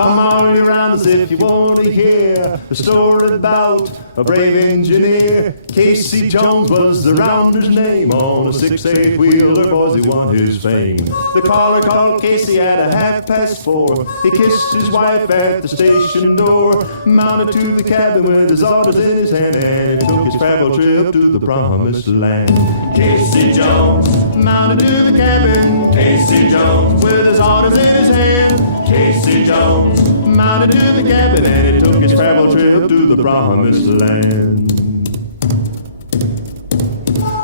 Come all around as if you want to hear a story about a brave engineer. Casey Jones was the rounder's name. On a 6-8 wheeler, boys, he won his fame. The caller called Casey at 4:30. He kissed his wife at the station door, mounted to the cabin with his orders in his hand, and took his travel trip to the promised land. Casey Jones mounted to the cabin. Casey Jones with his orders in his hand. Casey Jones mounted to the cabin, and he took his travel trip to the promised land.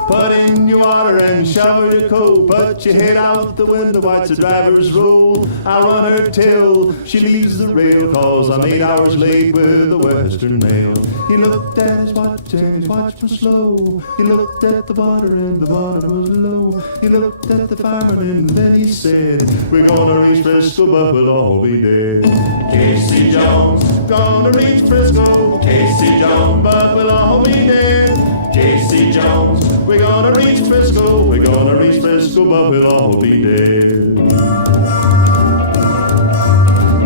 Put in your water and shower your coat. Put your head out the window, watch the driver's roll. I'll run her till she leaves the rail, 'cause I'm 8 hours late with the Western Mail. He looked at his watch and his watch was slow. He looked at the water and the water was low. He looked at the fireman and then he said, we're gonna reach Frisco, but we'll all be dead. Casey Jones, gonna reach Frisco. Casey Jones, but we'll all be dead. Casey Jones, we're gonna reach Frisco, we're gonna reach Frisco, but we'll all be dead.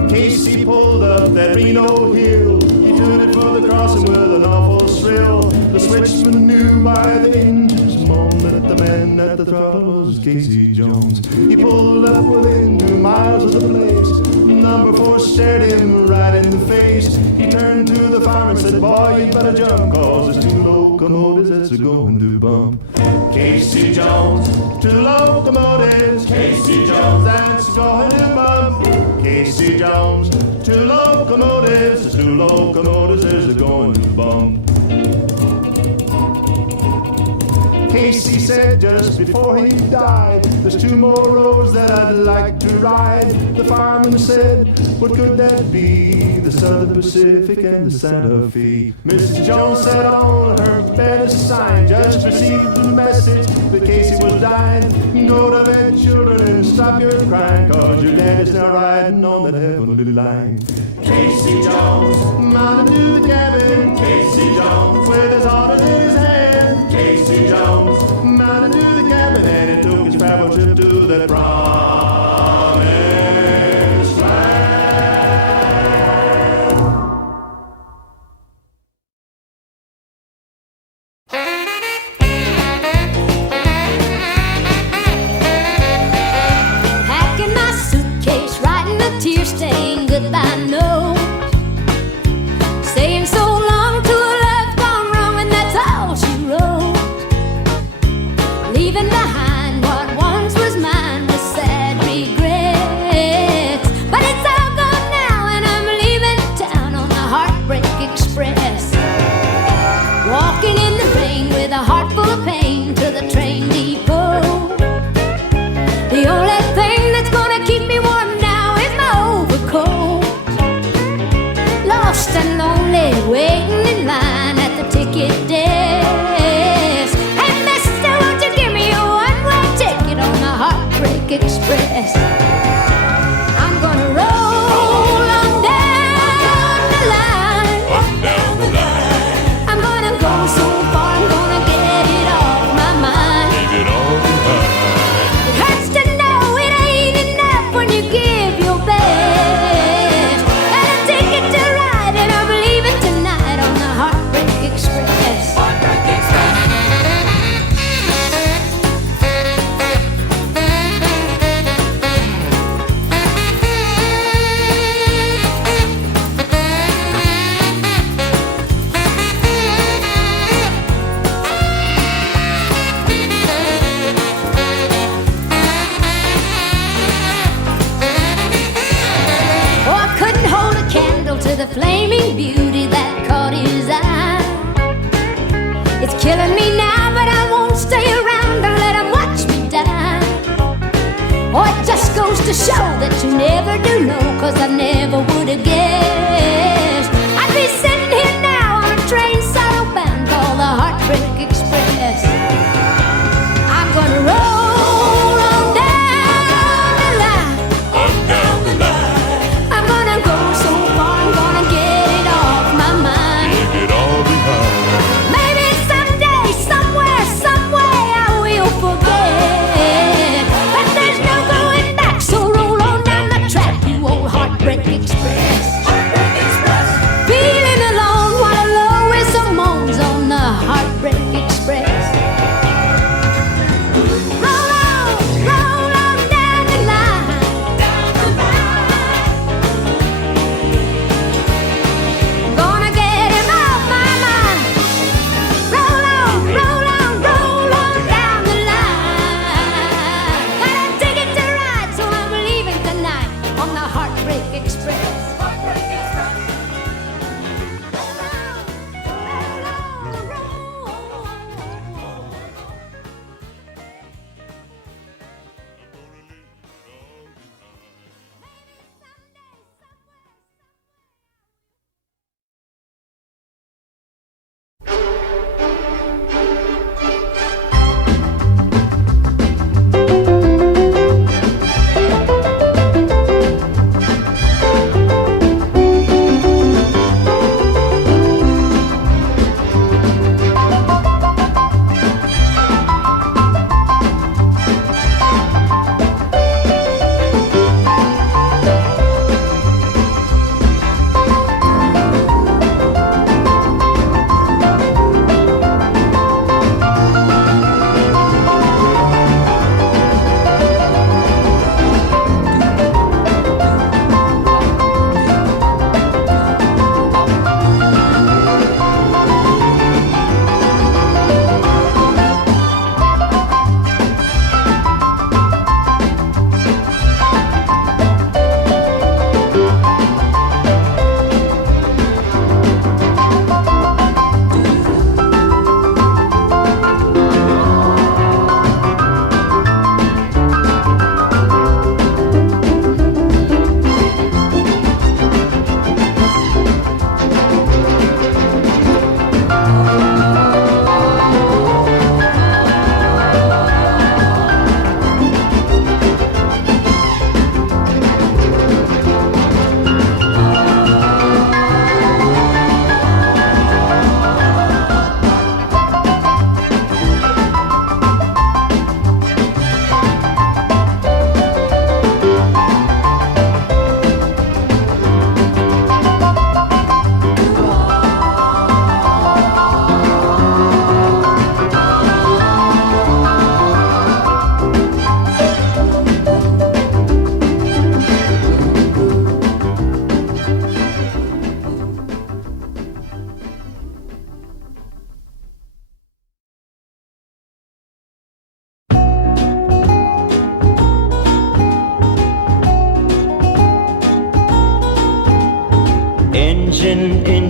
Casey pulled up that Reno hill. He tooted for the crossing with an awful thrill. The switchman knew by the engine's moan that the man at the throttle was Casey Jones. He pulled up within 2 miles of the place. Number 4 stared him right in the face. He turned to the fireman and said, boy, you better jump, 'cause there's 2 locomotives that's going to bump. Casey Jones, 2 locomotives. Casey Jones, that's going to bump. Casey Jones, 2 locomotives. There's 2 locomotives that's going to bump. Casey said just before he died, there's 2 more roads that I'd like to ride. The fireman said, what could that be? The Southern Pacific and the Santa Fe. Mrs. Jones sat on her bed of sign, just received the message that Casey was dying. Go to bed, children, and stop your crying, 'cause your dad is now riding on that heavenly line. Casey Jones mounted to the cabin. Casey Jones with his orders in his hand. Casey Jones mounted to the cabin, and it took his travel trip to that promised land. Packing my suitcase, writing a tear-stained goodbye note, saying so long to a love gone wrong, and that's all she wrote. Leaving behind what once was mine with sad regrets, but it's all gone now, and I'm leaving town on the Heartbreak Express. Walking in the rain with a heart full of pain to the train depot. The only thing that's gonna keep me warm now is my overcoat. Lost and lonely, waiting in line at the ticket desk. Hey mister, won't you give me a one-way ticket on the Heartbreak Express? I'm gonna roll on down the line. Down the line, I'm gonna go so far, I'm gonna get it off my mind. leave it all behind. It hurts to know it ain't enough when you give your best. Got a ticket to ride, and I'm leaving tonight on the Heartbreak Express. Oh, I couldn't hold a candle to the flaming beauty that caught his eye. It's killing me now, but I won't stay around and let him watch me die. Oh, it just goes to show that you never do know, 'cause I never would have guessed I'd be sitting here now on a train southbound called the Heartbreak Express. I'm gonna roll on down the line. Down the line, I'm gonna go so far, I'm gonna get it off my mind. leave it all behind. Maybe someday, somewhere, some way I will forget. But there's no going back, so roll on down the track, you old Heartbreak Express.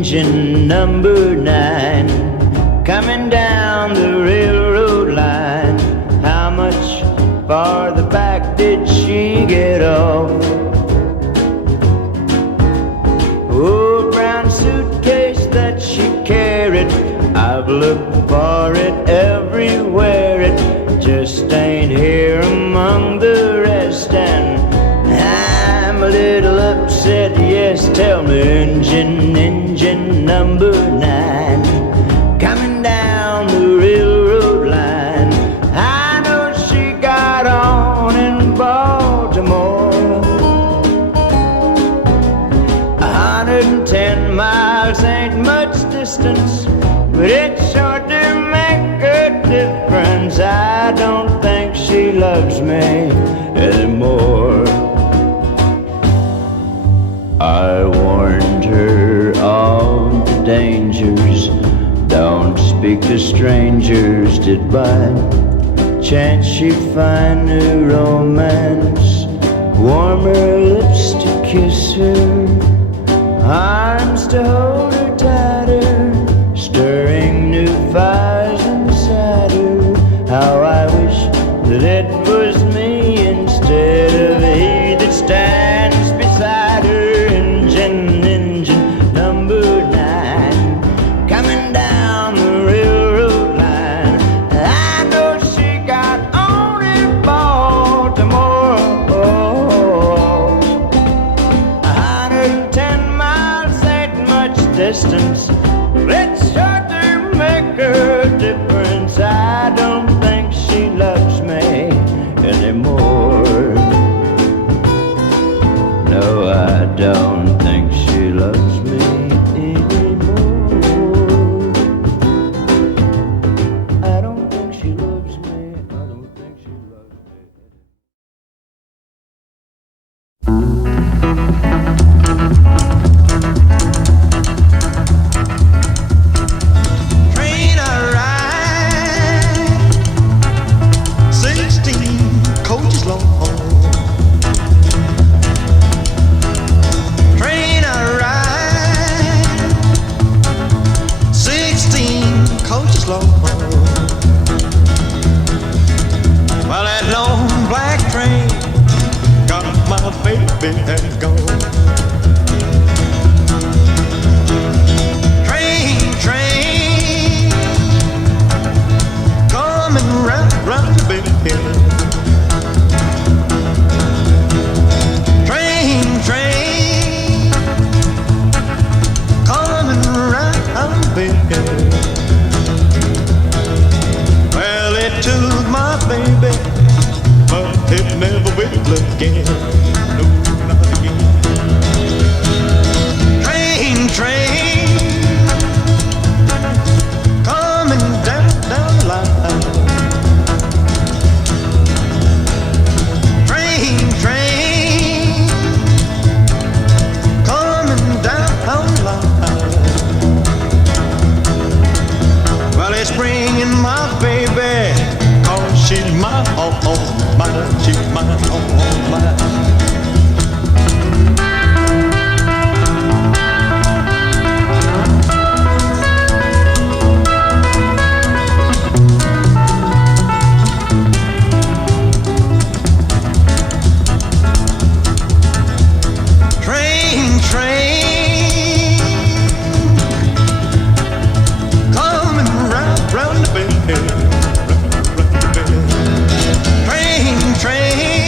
engine number 9 coming down the railroad line. How much farther back did she get off? Oh, brown suitcase that she carried, I've looked for it everywhere. It just ain't here among the rest, and I'm a little upset. Yes, tell me, engine number 9 coming down the railroad line. I know she got on in Baltimore. 110 miles ain't much distance, but it's sure to make a difference. I don't think she loves me anymore. I warned her of the dangers. Don't speak to strangers. Did by chance she find new romance? Warmer lips to kiss her, arms to hold her tighter, stirring new fires inside her. How I wish that it was me instead of he that stands beside her. Engine number 9 coming down the railroad line. I know she got on in Baltimore. 110 miles ain't much distance. It's sure to make a difference. I don't think she loves me anymore. No, I don't think she loves me anymore. I don't think she loves me. I don't think she loves me. Train I ride, 16 coaches long. Train I ride, 16 coaches long. Well, that long black train got my baby and gone. Train, coming round the bend. Train, coming round the bend. Well, it took my baby, but it never will again. No, not again. Train, coming down the line. Train, coming down the line. Well, it's bringing my baby, 'cause she's my mine, she's my mine. Train, coming round the bend. Train,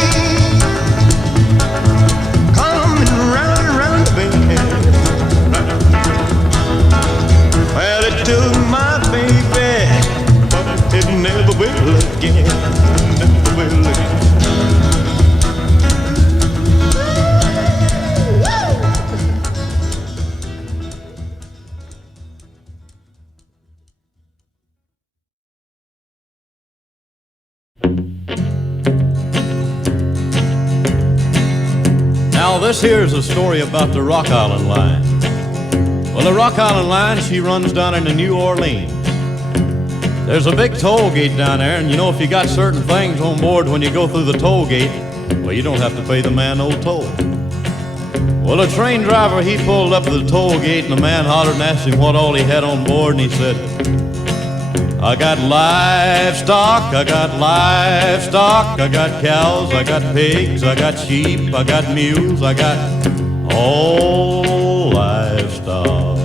coming round the bend. Well, it took my baby, but it never will again. Never will again. Now this here's a story about the Rock Island Line. Well, the Rock Island Line, she runs down into New Orleans. There's a big toll gate down there, and you know if you got certain things on board when you go through the toll gate, well, you don't have to pay the man no toll. Well, a train driver, he pulled up to the toll gate, and the man hollered and asked him what all he had on board, and he said, I got livestock, I got livestock, I got cows, I got pigs, I got sheep, I got mules, I got all livestock.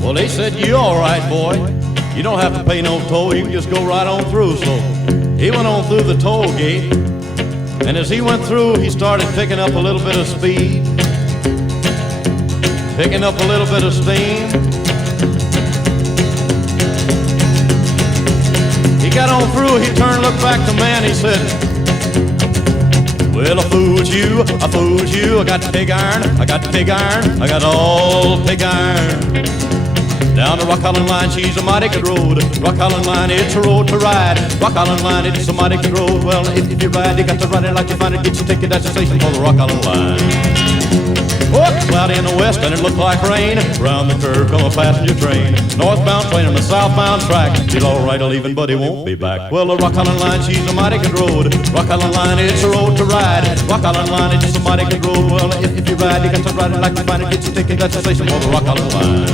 Well, they said, you all right, boy. You don't have to pay no toll, you can just go right on through. So he went on through the toll gate, and as he went through, he started picking up a little bit of speed, picking up a little bit of steam. He got on through, he turned, looked back to man, he said, well, I fooled you, I fooled you. I got pig iron, I got pig iron, I got all pig iron. Down the Rock Island Line, she's a mighty good road. Rock Island Line, it's a road to ride. Rock Island Line, it's a mighty good road. Well, if you ride, you got to ride it like you find it. Get your ticket, that's the station for the Rock Island Line. Oh, it's cloudy in the west and it looked like rain. Round the curve come a passenger train. Northbound train on the southbound track. She's all right to leaving, but he won't be back. Well, the Rock Island Line, she's a mighty good road. Rock Island Line, it's a road to ride. Rock Island Line, it's a mighty good road. Well, if you ride, you got to ride it like you find it. Get your ticket, that's the station for the Rock Island Line.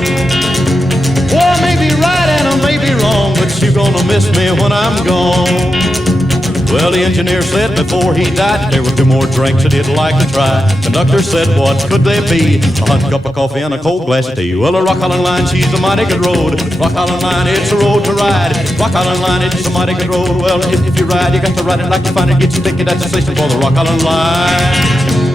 Well, I may be right and I may be wrong, but you're gonna miss me when I'm gone. Well, the engineer said before he died there were 2 more drinks that he'd like to try. Conductor said, what could they be? A hot cup of coffee and a cold glass of tea. Well, the Rock Island Line, she's a mighty good road. Rock Island Line, it's a road to ride. Rock Island Line, it's a mighty good road. Well, if you ride, you got to ride it like you find it. Get your ticket, that's the station for the Rock Island Line.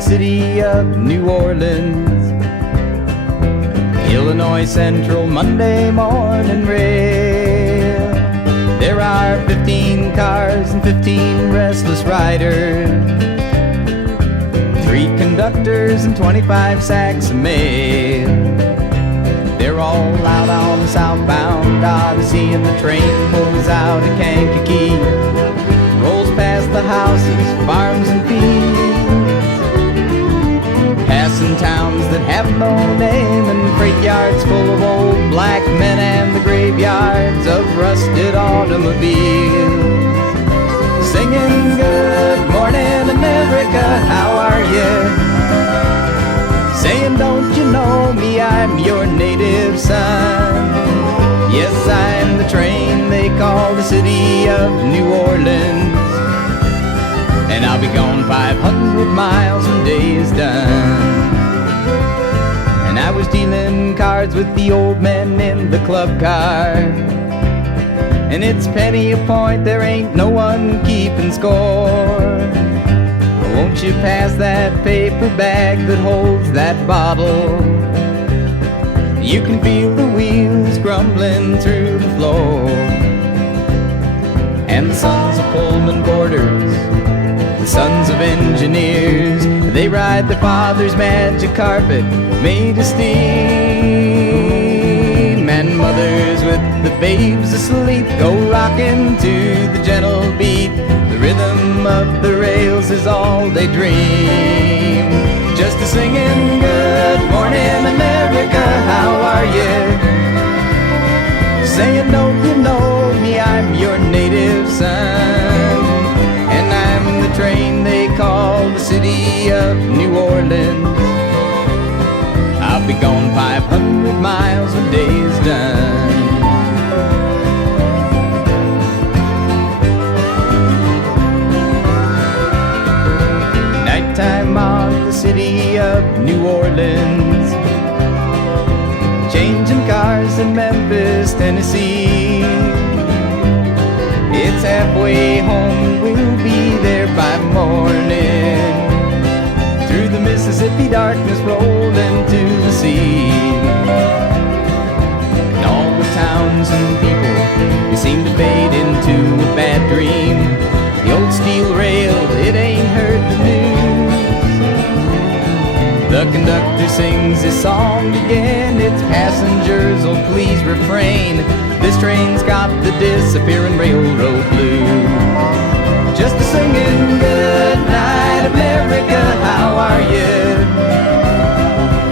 City of New Orleans, Illinois Central Monday morning rail. There are 15 cars and 15 restless riders, 3 conductors and 25 sacks of mail. They're all out on the southbound Odyssey, and the train pulls out of Kankakee, rolls past the houses, farms and fields, passing towns that have no name, and freight yards full of old black men, and the graveyards of rusted automobiles, singing good morning America, how are you? Saying don't you know me, I'm your native son. Yes, I'm the train they call the city of New Orleans, and I'll be gone 500 miles when day is done. And I was dealing cards cards with the old men in the club car. And it's penny a point, there ain't no one keeping score. Won't you pass that paper bag that holds that bottle? You can feel the wheels grumbling through the floor. And the sons of Pullman boarders, the sons of engineers, they ride their father's magic carpet made of steam. And mothers with the babes asleep go rocking to the gentle beat. The rhythm of the rails is all they dream. Just a singing, good morning America, how are you? Saying, don't you know me, I'm your native son. And I'm the train they call the city of New Orleans. I'll be gone 500 miles when day's done. Nighttime on the city of New Orleans, changing cars in Memphis, Tennessee. It's halfway home, we'll be there by morning. Through the Mississippi darkness rolling to the sea. And all the towns and people, they seem to fade into a bad dream. The old steel rail, it ain't heard the news. The conductor sings his song again. Its passengers, oh please refrain. This train's got the disappearing railroad blues. Just a singing, good night America, how are you?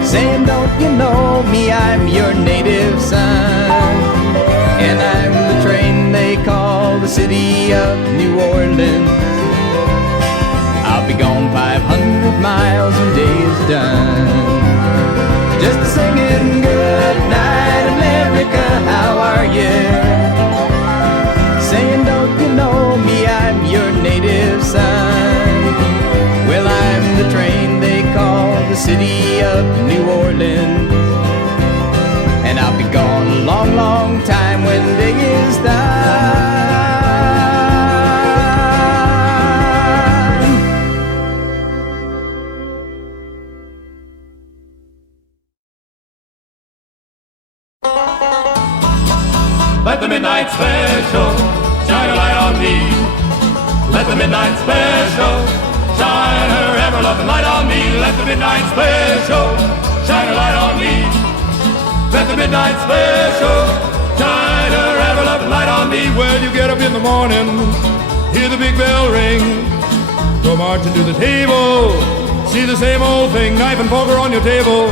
Saying, don't you know me, I'm your native son. And I'm the train they call the city of New Orleans. I'll be gone 500 miles when day's done. Just a singing, good night America, how are you? Saying, don't you know me, I'm your native son. Well, I'm the train they call the city of New Orleans. And I'll be gone a long, long time when day is done. Let the midnight special shine a light on me. Let the midnight special shine her ever-loving light on me. Let the midnight special shine a light on me. Let the midnight special shine her ever-loving light on me. Well, you get up in the morning, hear the big bell ring, go marching to the table, see the same old thing, knife and poker on your table,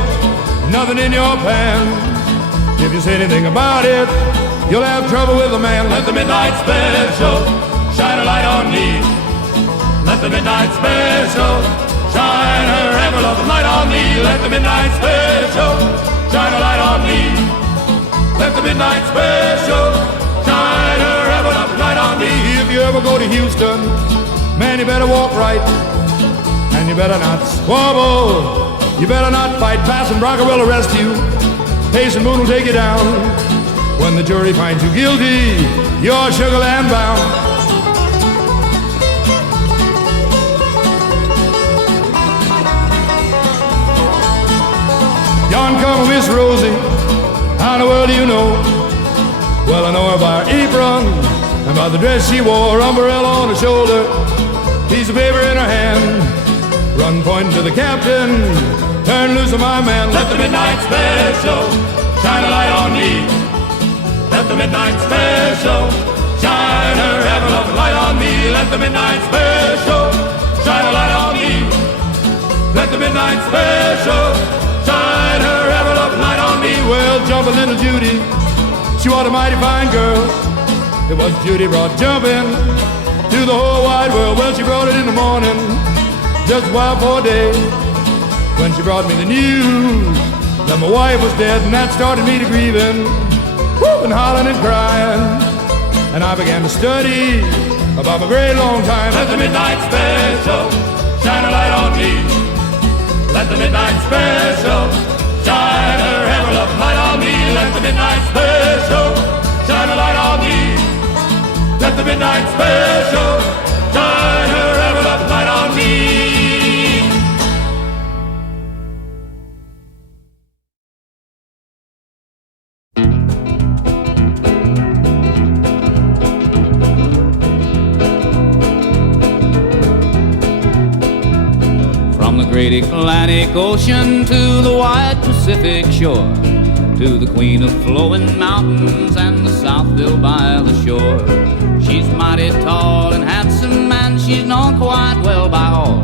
nothing in your pan. If you say anything about it, you'll have trouble with a man. Let the midnight special shine a light on me. Let the midnight special shine her ever-loving light on me. Let the midnight special shine a light on me. Let the midnight special shine her ever-loving light on me. If you ever go to Houston, man, you better walk right, and you better not squabble. You better not fight. Pass and Bronco will arrest you. Pace and Moon will take you down. When the jury finds you guilty, you're sugar land bound. Yon come Miss Rosie, how in the world do you know? Well, I know her by her apron and by the dress she wore, umbrella on her shoulder, piece of paper in her hand, run pointing to the captain, turn loose of my man. Let the midnight special shine a light on me. Let the midnight special shine her ever-loving light on me. Let the midnight special shine a light on me. Let the midnight special shine her ever-loving light on me. Well, jump a little Judy, she was a mighty fine girl. It was Judy brought jumping to the whole wide world. Well, she brought it in the morning, just a while for a day, when she brought me the news that my wife was dead, and that started me to grieving, whooping, hollering and crying. And I began to study about my great long time. Let the midnight special shine a light on me. Let the midnight special shine her ever-loving light on me. midnight special shine a light on me. Let the midnight special shine her ever-loving light on me. From the great Atlantic Ocean to the wide Pacific shore, to the queen of flowing mountains and the Southville by the shore. She's mighty tall and handsome, and she's known quite well by all.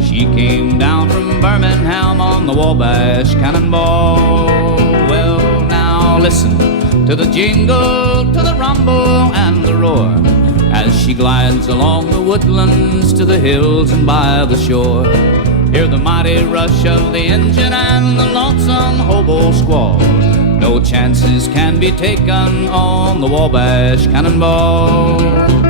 She came down from Birmingham on the Wabash Cannonball. Well, now listen to the jingle, to the rumble and the roar, as she glides along the woodlands to the hills and by the shore. Hear the mighty rush of the engine and the lonesome hobo squall. No chances can be taken on the Wabash Cannonball.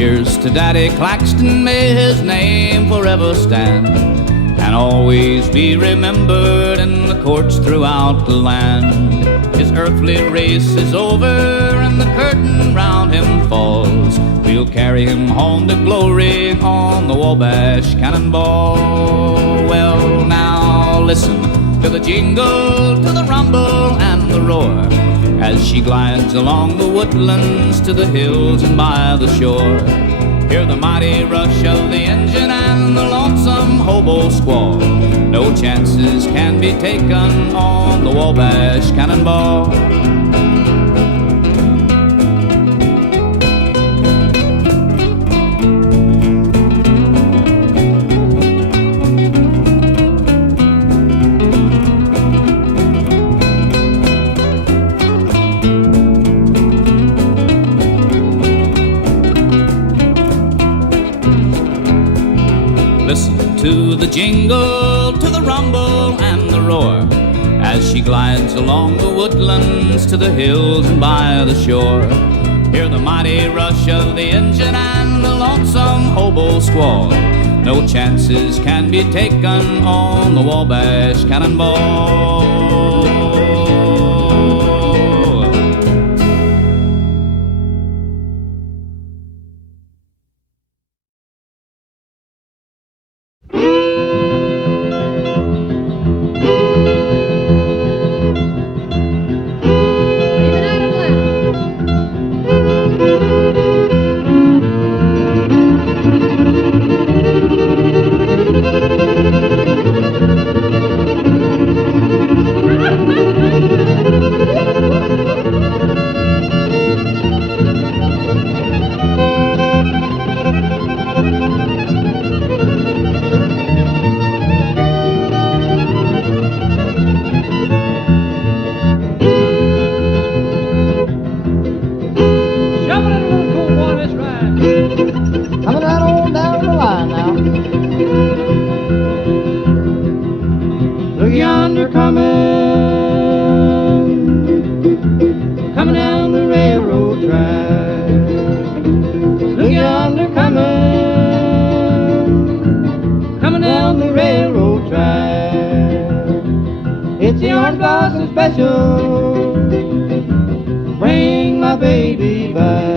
Here's to Daddy Claxton, may his name forever stand, and always be remembered in the courts throughout the land. His earthly race is over and the curtain round him falls. We'll carry him home to glory on the Wabash Cannonball. Well, now listen to the jingle, to the rumble and the roar, as she glides along the woodlands to the hills and by the shore. Hear the mighty rush of the engine and the lonesome hobo squall. No chances can be taken on the Wabash Cannonball. To the jingle, to the rumble and the roar, as she glides along the woodlands to the hills and by the shore. Hear the mighty rush of the engine and the lonesome hobo squall. No chances can be taken on the Wabash Cannonball. Special, bring my baby back.